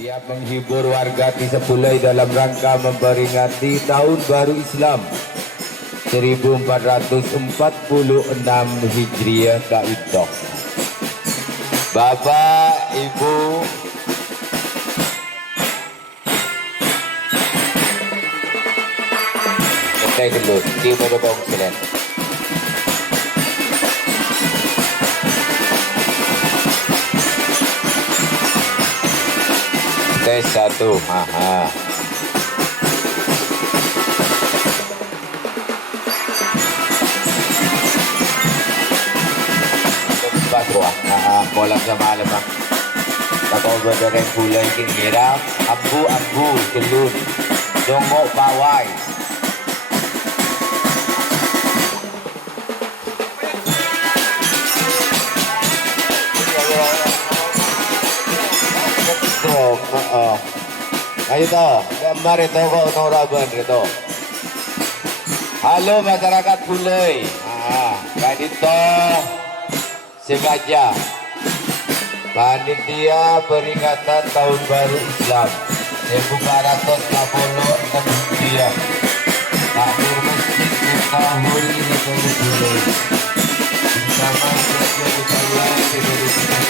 Dia menghibur warga Tisapulai dalam rangka memperingati Tahun Baru Islam 1446 Hijriah Kaidah. Bapak, Ibu, Ketai dulu, di Bodobong Selen. Tes satu, Tempat ruang, kolam sama alam. Takau berdereng pulai kingira, ambu, celun, dongok pawai. Ayo toh, gambar itu kok noraban gitu. Halo masyarakat Pulai. Kadito sengaja panitia peringatan Tahun Baru Islam 1446 Hijriah. Takmir Masjid Miftahul Negeri Pulai. Bersama Ketua Pulai Negeri Pulai.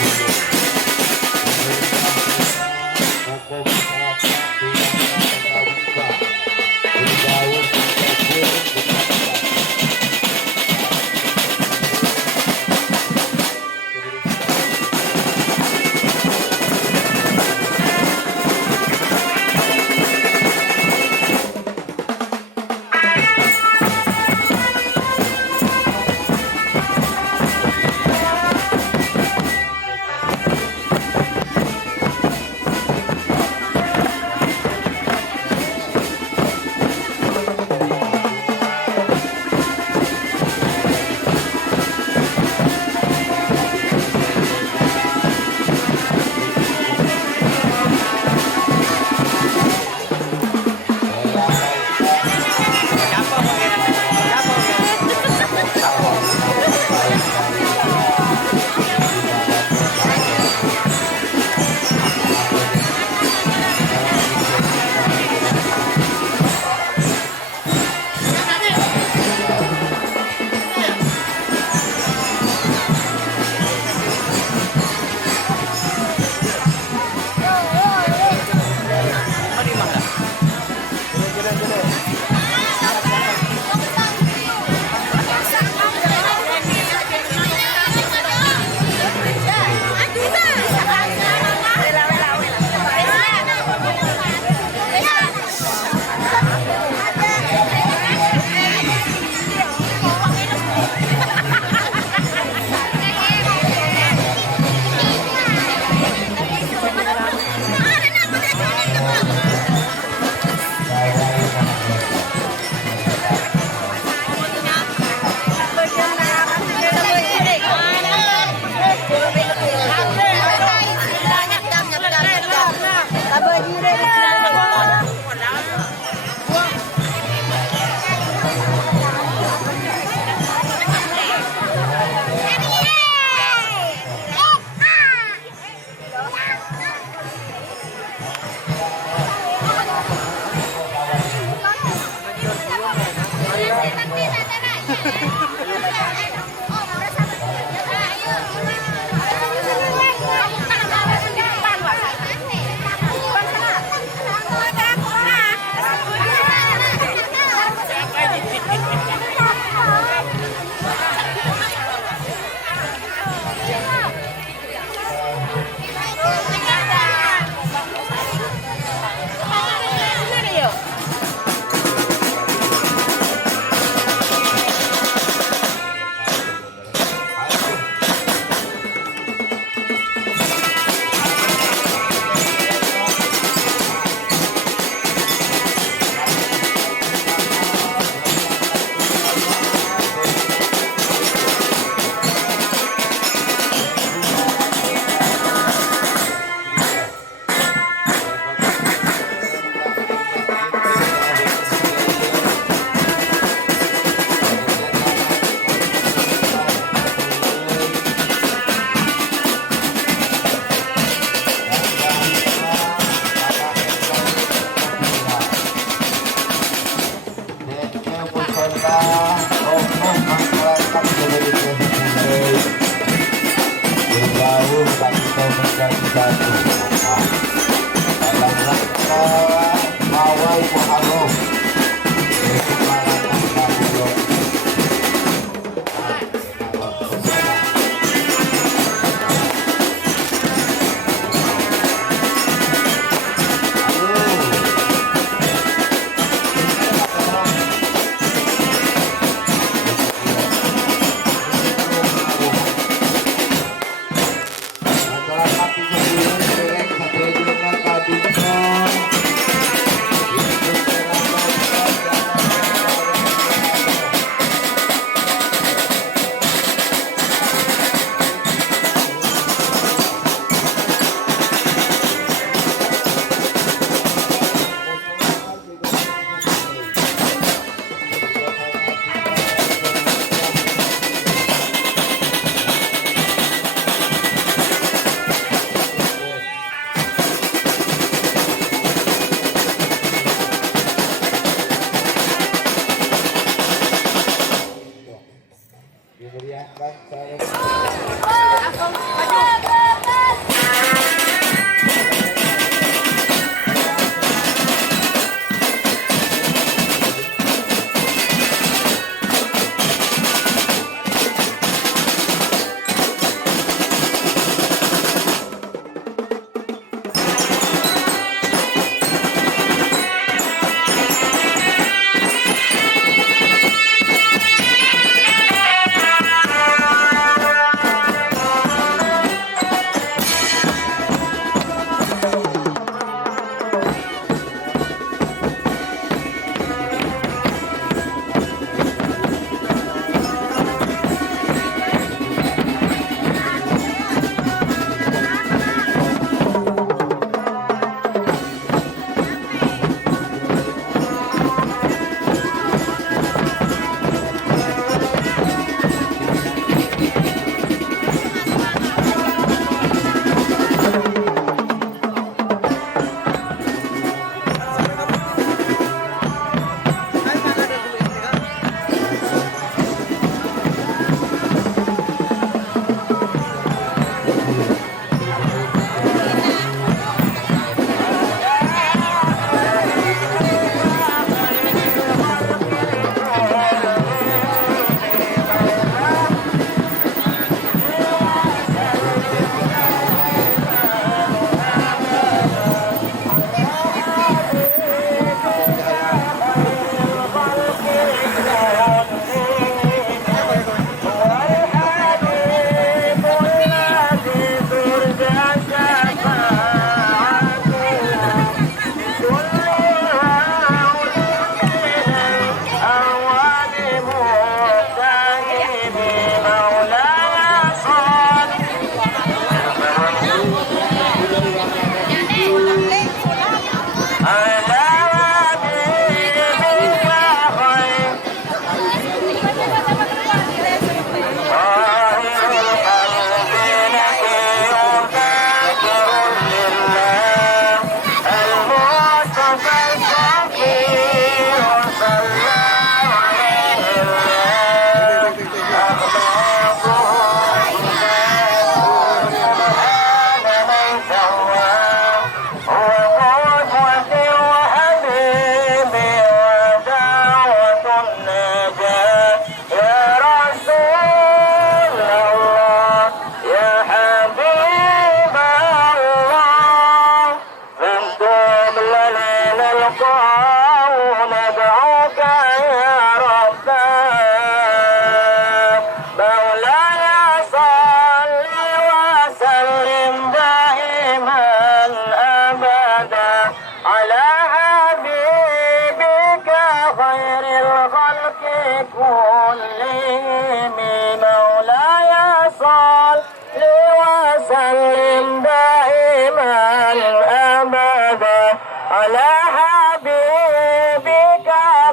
على حبيبك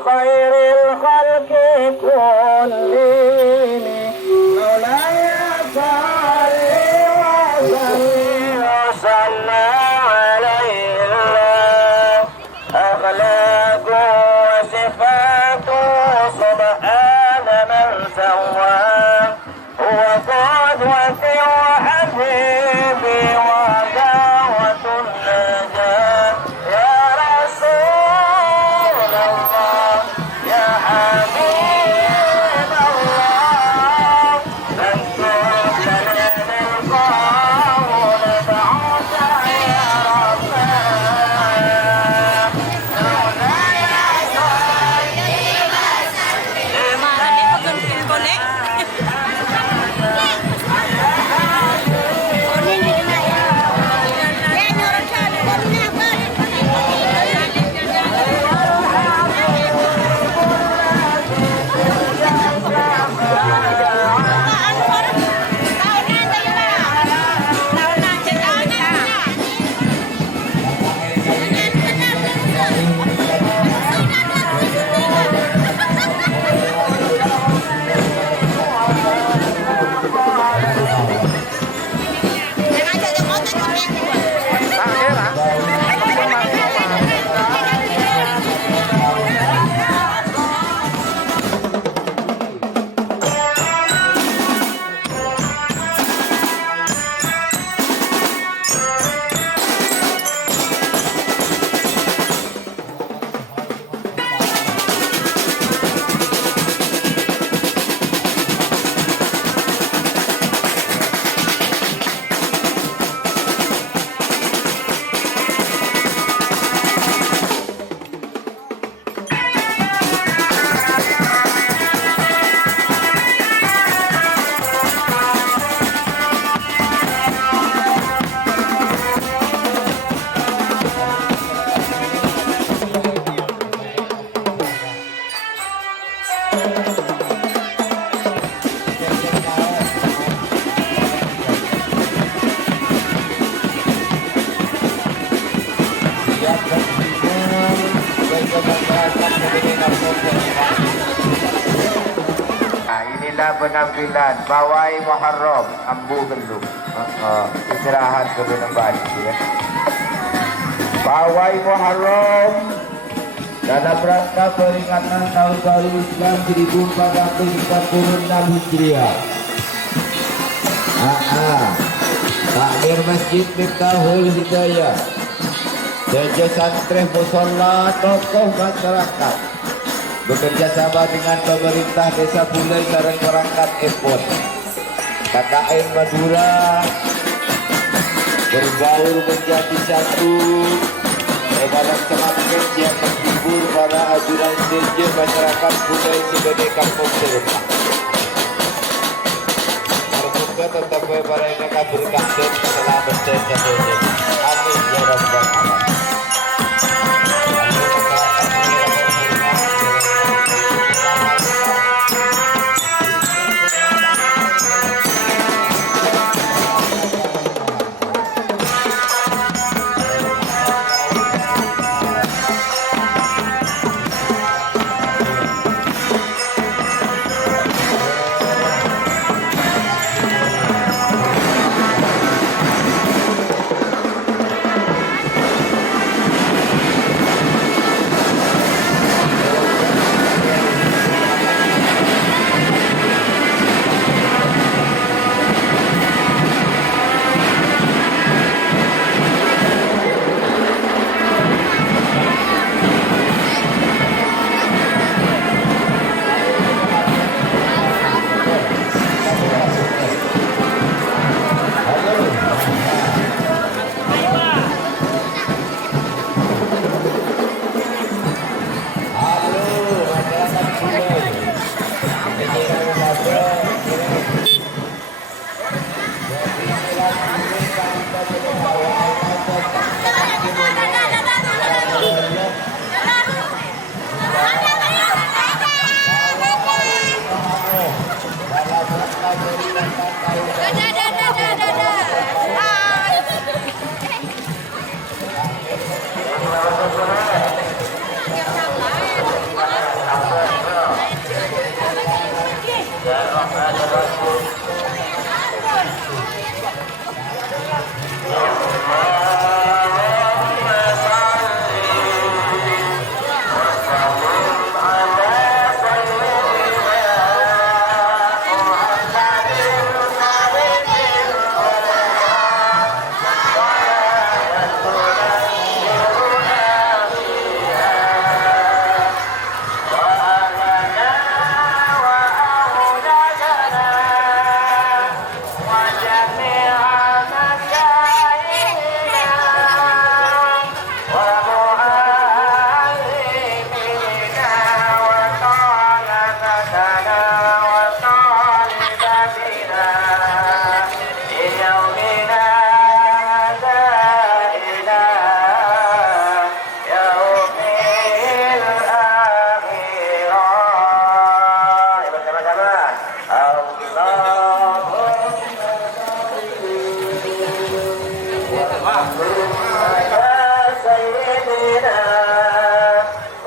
خير الخلق كلهم مولاي صل وسلم عليه الله أخلاق وصفاته سبحان من سواه هو قدوتي وحبيبي ودعوة النجاة يا رسول الله يا حبيب الله اكتب لنا للقول دعوت يا ربنا مولاي Nah, inilah penampilan Pawai Muharram Ambu Gelung. Istirahat dulu nembali ya. Pawai Muharram dalam rangka peringatan Tahun Baru Islam 1446 Hijriah. Takmir Masjid Miftahul Hidayah, Jaja Santri Musola, tokoh masyarakat bekerja sama dengan pemerintah Desa Bulai sareng perangkat Epon KKN Madura berbaur menjadi satu dalam semakin yang menghibur para ajudan serja masyarakat Bulai sebagai kampung serempak. Terbuka tetap para yang berkah dan selamat sejahtera. Amin ya rabbal alamin.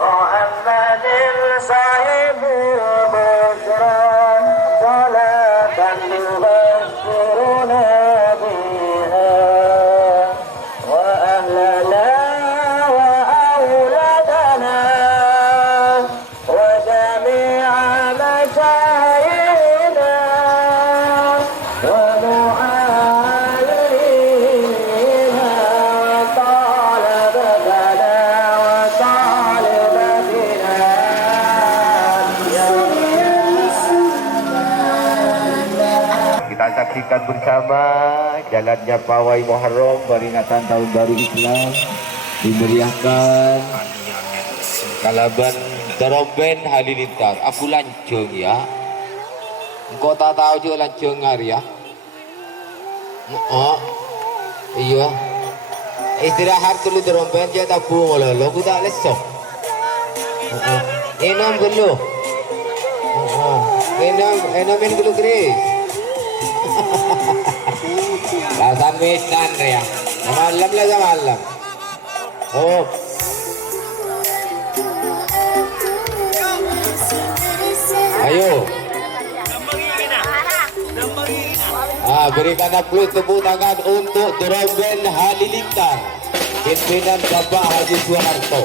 محمد صاحب البشرى صلاة يبشرنا بها وأهلنا وأولادنا وجميع مشايخنا ومعالينا وطالبتنا وطالبتنا Kita saksikan bersama jalannya pawai Muharram peringatan tahun baru Islam dimeriahkan kalaban Teroben Halilintar. Aku lancung ya. Engkau tak tahu juga lancung hari ya. Oh, iya. Istirahat dulu Teroben je tabung lo. Aku tak lesok. Enam dulu. Enomin dulu Chris. Lasan Medan ya. Malam lah malam. Oh. Ayo. Berikan aplaus tepuk tangan untuk Teroben Halilintar, pimpinan Bapak Haji Soeharto.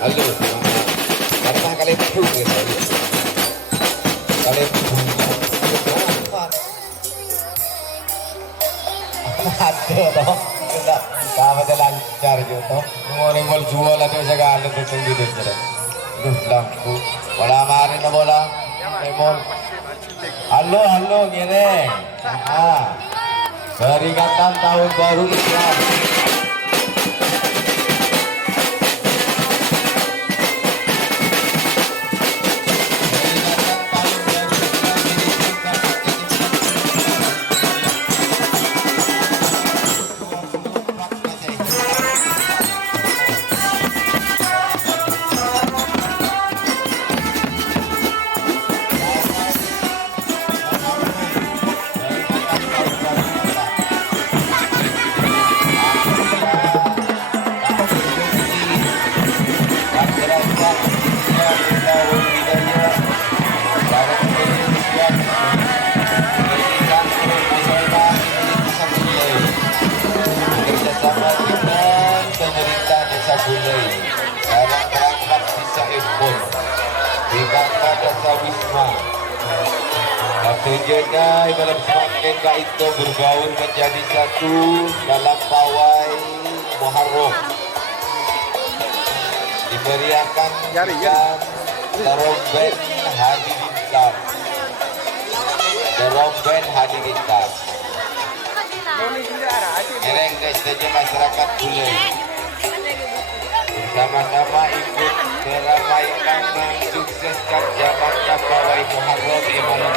Halo. Karena kalian pun gitu. Kalian ada toh. Tidak. Kamu ada lancar gitu. Ngomong jual ada segala tuh gitu. Duh, lampu. Bola marin na bola. Lemon. Halo, gini. Peringatan tahun baru Islam. Tujuannya dalam semakin itu bergaul menjadi satu dalam pawai Muharram. Diberiakan dengan Teroben Halilintar. Teroben Halilintar. Ereng guys saja masyarakat Bulai. Bersama-sama ikut meramaikan mensukseskan jalannya pawai Muharram di malam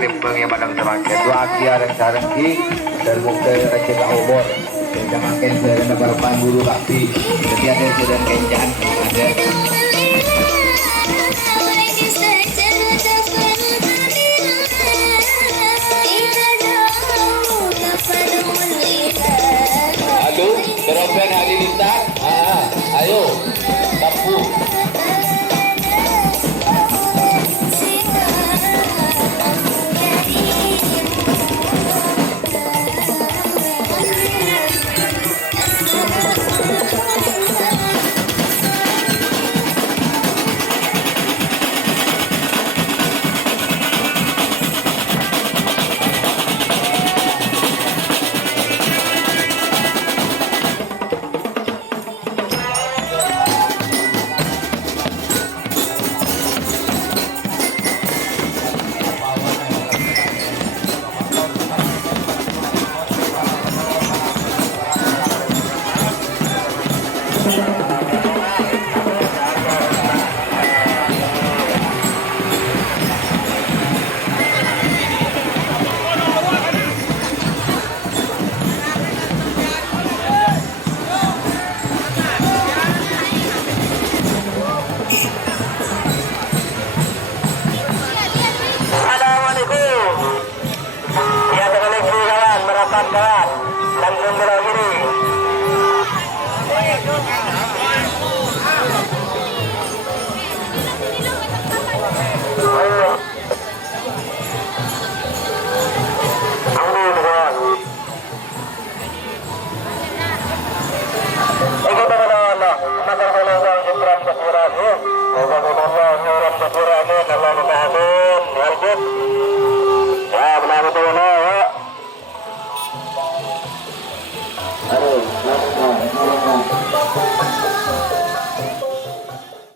timbang yang madang semakin dua akhir yang sarang ki dan mukti receh umur dan makin dari negara pangguru kaki jadi ada sedang kencan ada aduh teropen halilintar ayo kapu Assalamualaikum. Ya dengan ibu kawan merapat kawan langsung belok kiri. Ayo. Ambil kawan. Ikut Allah. Maka kalau orang jumlah sepurane, kalau orang nyuruh sepurane, Allah amin. Lanjut.